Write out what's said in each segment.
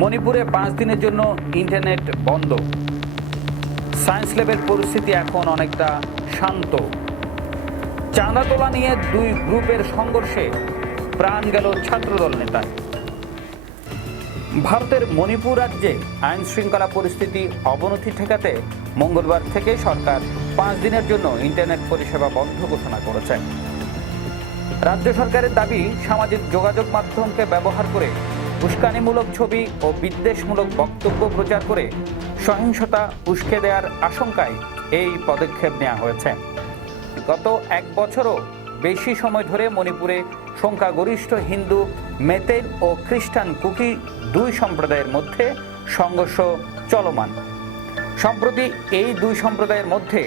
মণিপুরে পাঁচ দিনের জন্য ইন্টারনেট বন্ধ। সায়েন্স ল্যাবের পরিস্থিতি এখন অনেকটা শান্ত। চাঁদা তোলা নিয়ে দুই গ্রুপের সংঘর্ষে প্রাণ গেল ছাত্রদল নেতার। ভারতের মণিপুর রাজ্যে আইন শৃঙ্খলা পরিস্থিতি অবনতি ঠেকাতে মঙ্গলবার থেকে সরকার পাঁচ দিনের জন্য ইন্টারনেট পরিষেবা বন্ধ ঘোষণা করেছে। রাজ্য সরকারের দাবি, সামাজিক যোগাযোগ মাধ্যমকে ব্যবহার করে উস্কানিমূলক ছবি ও বিদ্বেষমূলক বক্তব্য প্রচার করে সহিংসতা উস্কে দেওয়ার আশঙ্কায় এই পদক্ষেপ নেওয়া হয়েছে। গত এক বছরও বেশি সময় ধরে মণিপুরে সংখ্যাগরিষ্ঠ হিন্দু মেতেন ও খ্রিস্টান কুকি দুই সম্প্রদায়ের মধ্যে সংঘর্ষ চলমান। সম্প্রতি এই দুই সম্প্রদায়ের মধ্যে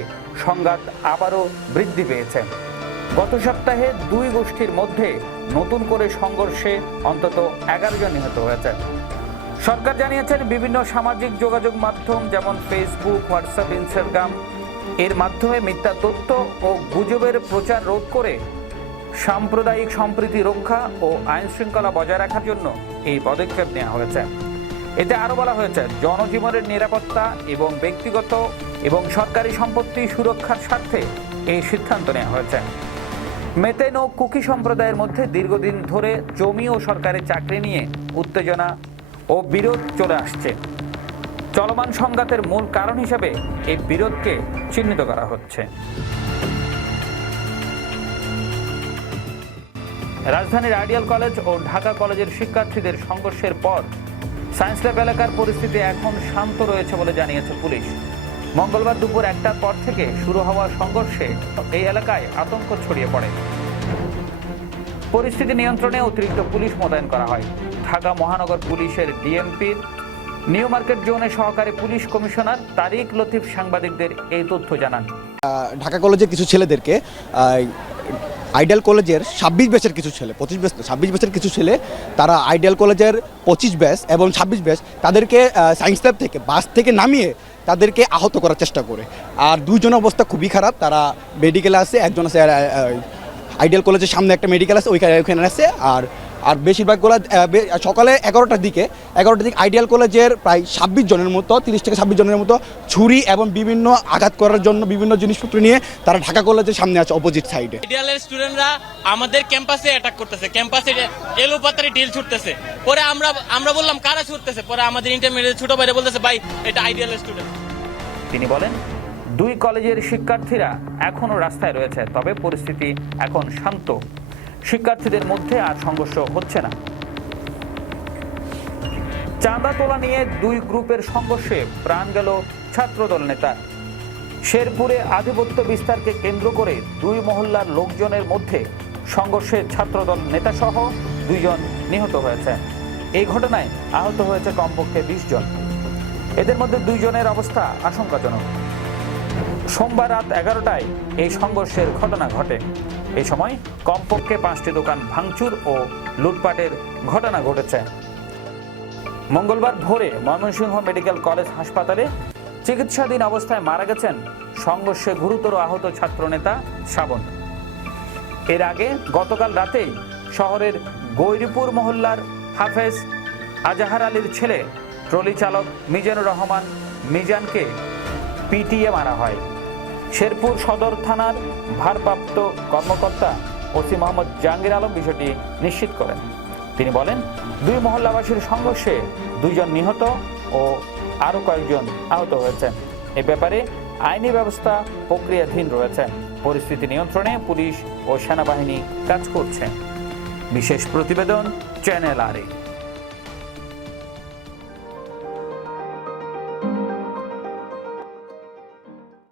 সংঘাত আবারও বৃদ্ধি পেয়েছে। গত সপ্তাহে দুই গোষ্ঠীর মধ্যে নতুন করে সংঘর্ষে অন্তত এগারো জন নিহত হয়েছে সরকার জানিয়েছেন বিভিন্ন সামাজিক যোগাযোগ মাধ্যম যেমন ফেসবুক হোয়াটসঅ্যাপ ইনস্টাগ্রাম এর মাধ্যমে মিথ্যা তথ্য ও গুজবের প্রচার রোধ করে সাম্প্রদায়িক সম্প্রীতি রক্ষা ও আইন শৃঙ্খলা বজায় রাখার জন্য এই পদক্ষেপ নেওয়া হয়েছে। এতে আরও বলা হয়েছে, জনজীবনের নিরাপত্তা এবং ব্যক্তিগত এবং সরকারি সম্পত্তি সুরক্ষার স্বার্থে এই সিদ্ধান্ত নেওয়া হয়েছে। মেতেন ও কুকি সম্প্রদায়ের মধ্যে দীর্ঘদিন ধরে জমি ও সরকারি চাকরি নিয়ে উত্তেজনা ও বিরোধ চলে আসছে। চলমান সংঘাতের মূল কারণ হিসেবে এই বিরোধকে চিহ্নিত করা হচ্ছে। রাজধানীর আইডিয়াল কলেজ ও ঢাকা কলেজের শিক্ষার্থীদের সংঘর্ষের পর সায়েন্স ল্যাব এলাকার পরিস্থিতি এখন শান্ত রয়েছে বলে জানিয়েছে পুলিশ। মঙ্গলবার দুপুর একটার পর থেকে শুরু হওয়া সংঘর্ষে এই এলাকায় আতঙ্ক ছড়িয়ে পড়ে। পরিস্থিতি নিয়ন্ত্রণে অতিরিক্ত পুলিশ মোতায়েন করা হয়। ঢাকা মহানগর পুলিশের ডিএমপির নিউ মার্কেট জোনের সহকারী পুলিশ কমিশনার তারিক লতিফ সাংবাদিকদের এই তথ্য জানান। ঢাকা কলেজের কিছু ছেলেদেরকে আইডিয়াল কলেজের ছাব্বিশ ব্যাচের কিছু ছেলে, পঁচিশ ব্যাচ, ছাব্বিশ ব্যাচের কিছু ছেলে, তারা আইডিয়াল কলেজের পঁচিশ ব্যাচ এবং ছাব্বিশ ব্যাচ তাদেরকে সায়েন্স ল্যাব থেকে বাস থেকে নামিয়ে তাদেরকে আহত করার চেষ্টা করে। আর দুইজনের অবস্থা খুবই খারাপ, তারা মেডিকেলে আছে, একজন আছে আইডিয়াল কলেজের সামনে একটা মেডিকেল আছে, ওইখানে ওইখানে আছে, আর আর বেশিরভাগগুলো সকালে এগারোটার দিকে এগারোটার দিকে আইডিয়াল কলেজের প্রায় ছাব্বিশ জনের মতো তিরিশ থেকে ছাব্বিশ জনের মতো ছুরি এবং বিভিন্ন আঘাত করার জন্য বিভিন্ন জিনিসপত্র নিয়ে তারা ঢাকা কলেজের সামনে আছে অপোজিট সাইডে আইডিয়ালের স্টুডেন্টরা আমাদের ক্যাম্পাসে অ্যাটাক করতেছে। ক্যাম্পাসে এলোপাতারি ডিল ছুটতেছে। পরে আমরা আমরা বললাম কারা ছুটতেছে? পরে আমাদের ইন্টারমিডিয়েট ছোট বাইরে বলতেছে ভাই এটা আইডিয়ালের স্টুডেন্ট তিনি বলেন দুই কলেজের শিক্ষার্থীরা এখনও রাস্তায় রয়েছে তবে পরিস্থিতি এখন শান্ত। শিক্ষার্থীদের মধ্যে আর সংঘর্ষ হচ্ছে না। চাঁদা তোলা নিয়ে দুই গ্রুপের সংঘর্ষে প্রাণ গেল ছাত্রদল নেতা। শেরপুরে আধিপত্য বিস্তারকে কেন্দ্র করে দুই মহল্লার লোকজনের মধ্যে সংঘর্ষে ছাত্রদল নেতাসহ দুইজন নিহত হয়েছে। এই ঘটনায় আহত হয়েছে কমপক্ষে বিশ জন। এদের মধ্যে দুইজনের অবস্থা আশঙ্কাজনক। সোমবার রাত এগারোটায় এই সংঘর্ষের ঘটনা ঘটে। এই সময় কমপক্ষে পাঁচটি দোকান ভাঙচুর ও লুটপাটের ঘটনা ঘটেছে। মঙ্গলবার ভোরে ময়মনসিংহ মেডিকেল কলেজ হাসপাতালে চিকিৎসাধীন অবস্থায় মারা গেছেন সংঘর্ষে গুরুতর আহত ছাত্রনেতা শ্রাবণ। এর আগে গতকাল রাতেই শহরের গৈরিপুর মহল্লার হাফেজ আজাহার আলীর ছেলে, ট্রলি চালক মিজানুর রহমান মিজানকে পিটিয়ে মারা হয়। শেরপুর সদর থানার ভারপ্রাপ্ত কর্মকর্তা ওসি মোহাম্মদ জাহাঙ্গীর আলম বিষয়টি নিশ্চিত করেন। তিনি বলেন, দুই মহল্লাবাসীর সংঘর্ষে দুইজন নিহত ও আরও কয়েকজন আহত হয়েছেন। এ ব্যাপারে আইনি ব্যবস্থা প্রক্রিয়াধীন রয়েছে। পরিস্থিতি নিয়ন্ত্রণে পুলিশ ও সেনাবাহিনী কাজ করছে। বিশেষ প্রতিবেদন চ্যানেল আরে।